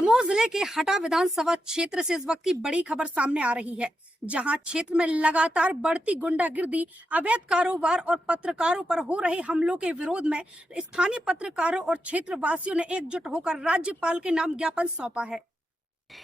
दमोह जिले के हटा विधानसभा क्षेत्र से इस वक्त की बड़ी खबर सामने आ रही है, जहां क्षेत्र में लगातार बढ़ती गुंडागिर्दी, अवैध कारोबार और पत्रकारों पर हो रहे हमलों के विरोध में स्थानीय पत्रकारों और क्षेत्रवासियों ने एकजुट होकर राज्यपाल के नाम ज्ञापन सौंपा है।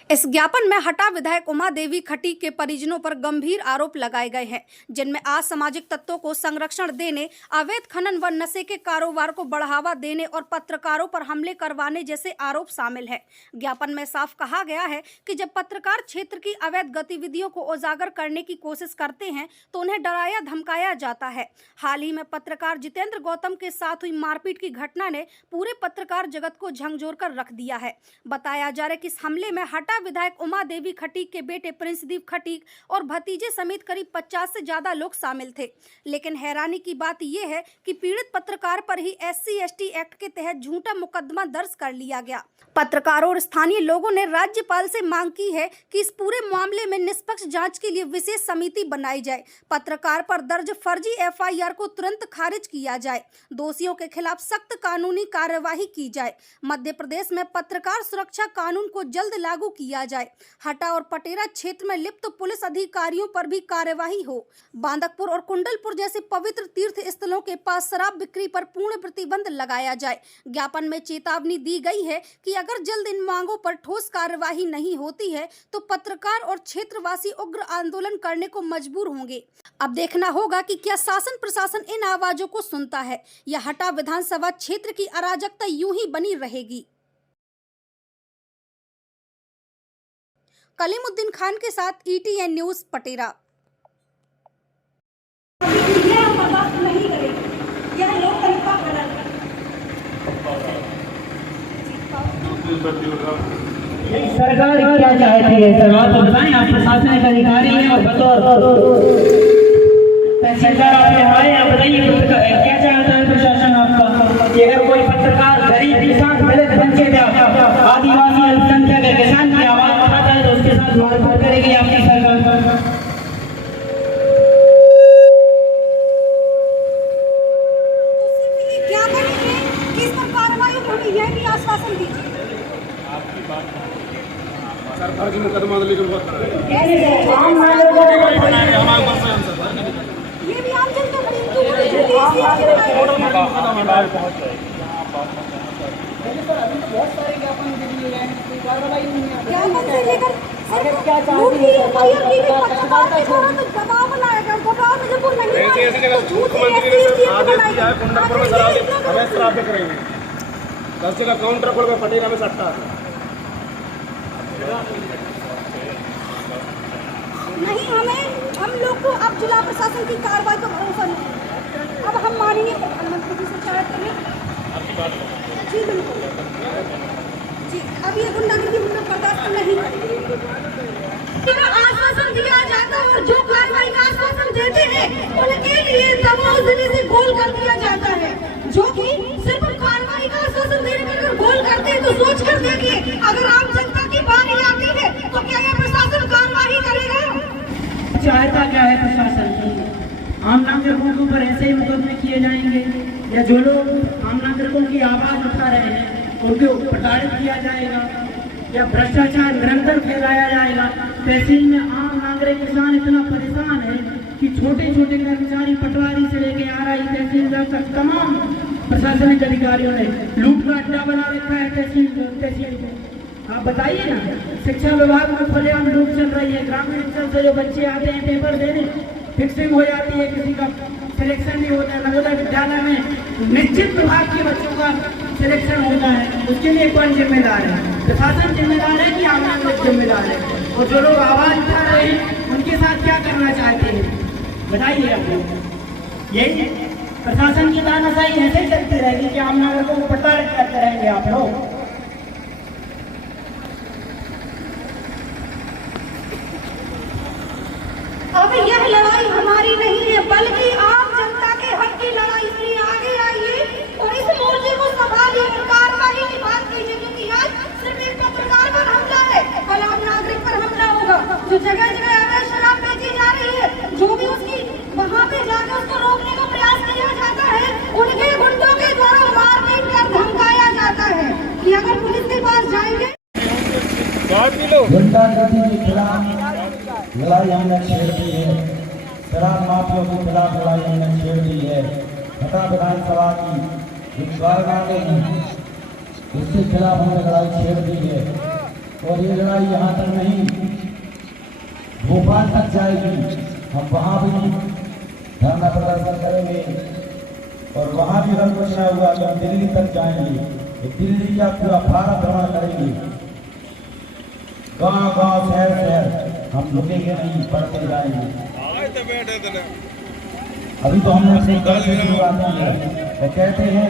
इस ज्ञापन में हटा विधायक उमा देवी खटीक के परिजनों पर गंभीर आरोप लगाए गए हैं, जिनमें असामाजिक तत्वों को संरक्षण देने, अवैध खनन व नशे के कारोबार को बढ़ावा देने और पत्रकारों पर हमले करवाने जैसे आरोप शामिल हैं। ज्ञापन में साफ कहा गया है कि जब पत्रकार क्षेत्र की अवैध गतिविधियों को उजागर करने की कोशिश करते हैं तो उन्हें डराया धमकाया जाता है। हाल ही में पत्रकार जितेंद्र गौतम के साथ हुई मारपीट की घटना ने पूरे पत्रकार जगत को झकझोर कर रख दिया है। बताया जा रहा है कि इस हमले में हटा विधायक उमा देवी खटीक के बेटे प्रिंसदीप खटीक और भतीजे समेत करीब 50 से ज्यादा लोग शामिल थे। लेकिन हैरानी की बात यह है कि पीड़ित पत्रकार पर ही SC/ST एक्ट के तहत झूठा मुकदमा दर्ज कर लिया गया। पत्रकारों और स्थानीय लोगों ने राज्यपाल से मांग की है कि इस पूरे मामले में निष्पक्ष जांच के लिए विशेष समिति बनाई जाए। पत्रकार पर दर्ज फर्जी FIR को तुरंत खारिज किया जाए। दोषियों के खिलाफ सख्त कानूनी कार्यवाही की जाए। मध्य प्रदेश में पत्रकार सुरक्षा कानून को जल्द लागू किया जाए। हटा और पटेरा क्षेत्र में लिप्त पुलिस अधिकारियों पर भी कार्यवाही हो। बांदकपुर और कुंडलपुर जैसे पवित्र तीर्थ स्थलों के पास शराब बिक्री पर पूर्ण प्रतिबंध लगाया जाए। ज्ञापन में चेतावनी दी गई है कि अगर जल्द इन मांगों पर ठोस कार्यवाही नहीं होती है तो पत्रकार और क्षेत्रवासी उग्र आंदोलन करने को मजबूर होंगे। अब देखना होगा कि क्या शासन प्रशासन इन आवाजों को सुनता है या हटा विधानसभा क्षेत्र की अराजकता यूं ही बनी रहेगी। कलीमुद्दीन खान के साथ ETN न्यूज पटेरा। सरकार क्या चाहती है सर, आप बताएं। आप प्रशासनिक अधिकारी हैं और बतौर तहसीलदार आप यहाँ आए, आप बताइए क्या चाहता है प्रशासन आपका कि अगर कोई पत्रकार गरीब किसान दलित वंचित आदिवासी अल्पसंख्यक किसान की आवाज उठाता है तो उसके साथ मारपीट करेगी आपकी सरकार। क्या करेंगे, किस पर कार्रवाई होगी, यह भी आश्वासन दीजिए। सरकार की मुकदमा लेकिन बहुत ये भी आम जनता बहुत सारे ज्ञापन दे दिए गए, कोई कार्रवाई नहीं है। ज्ञापन से लेकर क्या चाहती है दबाव बनाएगा, दबाव में जब वो नहीं ऐसी जगह मुख्यमंत्री ने आदेश दिया है कुंडलपुर में शराब बिक रही है। 10 जगह काउंटर खोल के पटेरा में सट्टा नहीं। हम लोग को अब जिला प्रशासन की कार्रवाई का भरोसा नहीं। अब हम मानेंगे प्रधानमंत्री जी से चाहते हैं जी, बिल्कुल जी। अब ये गुंडागिर्दी हम लोग बर्दाश्त नहीं करेंगे। आश्वासन दिया जाता है और जो कार्रवाई का आश्वासन देते हैं उनके लिए दमोह जिले से गोल कर दिया जाता है, जो कि सिर्फ कार्रवाई का आश्वासन देने में अगर गोल करते हैं तो सोच कर देखिए, अगर आम जनता की बारी आती है तो क्या यह प्रशासन कार्रवाई करेगा? चाहता क्या है प्रशासन? आम नागरिकों के ऊपर ऐसे ही मुकदमे किए जाएंगे या जो लोग आम नागरिकों की आवाज उठा रहे हैं उनको प्रताड़ित किया जाएगा या भ्रष्टाचार निरंतर फैलाया जाएगा? तहसील में आम नागरिक किसान इतना परेशान है कि छोटे छोटे कर्मचारी पटवारी से लेके RI तहसीलदार तक तमाम प्रशासनिक अधिकारियों ने लूट का अड्डा बना रखा है तहसील को। आप बताइए ना, शिक्षा विभाग में खुलेआम लूट चल रही है। ग्रामीण अंचल से जो बच्चे आते हैं पेपर देने, फिक्सिंग हो जाती है, किसी का सिलेक्शन नहीं होता है। नवोदय विद्यालय में निश्चित विभाग के बच्चों का सिलेक्शन होता है, उसके लिए कौन जिम्मेदार है? प्रशासन जिम्मेदार है कि आम नागरिक जिम्मेदार है? और जो लोग आवाज उठा रहे हैं उनके साथ क्या करना चाहते हैं बताइए आप लोग। यही प्रशासन की तानाशाही ऐसे ही चलती रहेगी कि आम नागरिकों को प्रताड़ित करते रहेंगे आप लोग। अब यह लड़ाई हमारी नहीं है बल्कि आम जनता के हक की लड़ाई। इसलिए आगे आइए और इस मोर्चे को संभालिए और कार्रवाई की बात कीजिए, क्योंकि आज सिर्फ एक पत्रकार पर हमला है, कल आम नागरिक पर हमला होगा। जो जगह जगह अवैध शराब बेची जा रही है, जो भी उसकी वहाँ पे जाकर उसको रोकने का प्रयास किया जाता है, उनके गुंडों के द्वारा मारपीट कर धमकाया जाता है कि गुंडागर्दी के खिलाफ लड़ाई हमने छेड़ दी है, शराब माफियों के खिलाफ लड़ाई हमने छेड़ दी है। घटा विधानसभा की द्वारकांडी उसके खिलाफ हमने लड़ाई छेड़ दी है और ये लड़ाई यहाँ तक नहीं, भोपाल तक जाएगी। हम वहाँ भी धरना प्रदर्शन करेंगे और वहाँ भी हम कुछ न हुआ तो हम दिल्ली तक जाएंगे। दिल्ली का पूरा भारत भ्रमण करेंगे, गांव गांव शहर शहर हम रुकेंगे नहीं, बढ़ते जाएंगे। अभी तो हमने अपने घर से शुरुआत की है और कहते हैं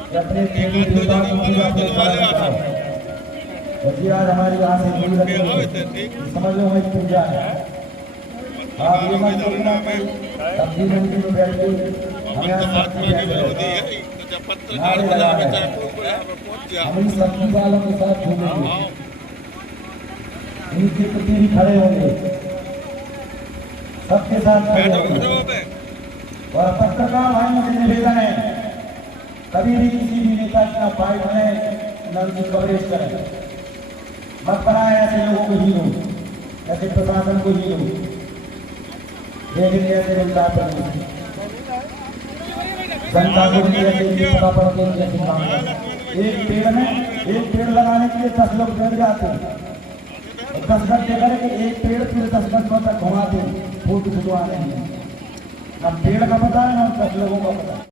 कि अपने देवी देवता को पूरा कराओ और जी आज हमारी यहाँ से दूर रखेंगे, समझ लो हमारी पूजा है। आप ये मत सोचना सब्जी मंडी में बैठ के हमें सब्जी नारे लगा है, हम इन सब्जी वालों के साथ घूमेंगे, इनके प्रति भी खड़े होंगे, सबके साथ खड़े होंगे। और पत्रकार भाइयों से निवेदन है, कभी भी किसी भी नेता का फाइट में न उनकी कवरेज करें, मत बनाए ऐसे लोगों को हीरो, ऐसे प्रशासन को हीरो, लेकिन ऐसे जनता जनता को भी ऐसे पता पड़ते हैं जैसे काम करते। एक पेड़ लगाने के लिए 10 लोग बैठ जाते हैं, 10 घंटे करके एक पेड़ फिर 10 घंटों तक घुमाते, फोटो खिंचवाते हैं। ना पेड़ का पता है ना 10 लोगों का पता है।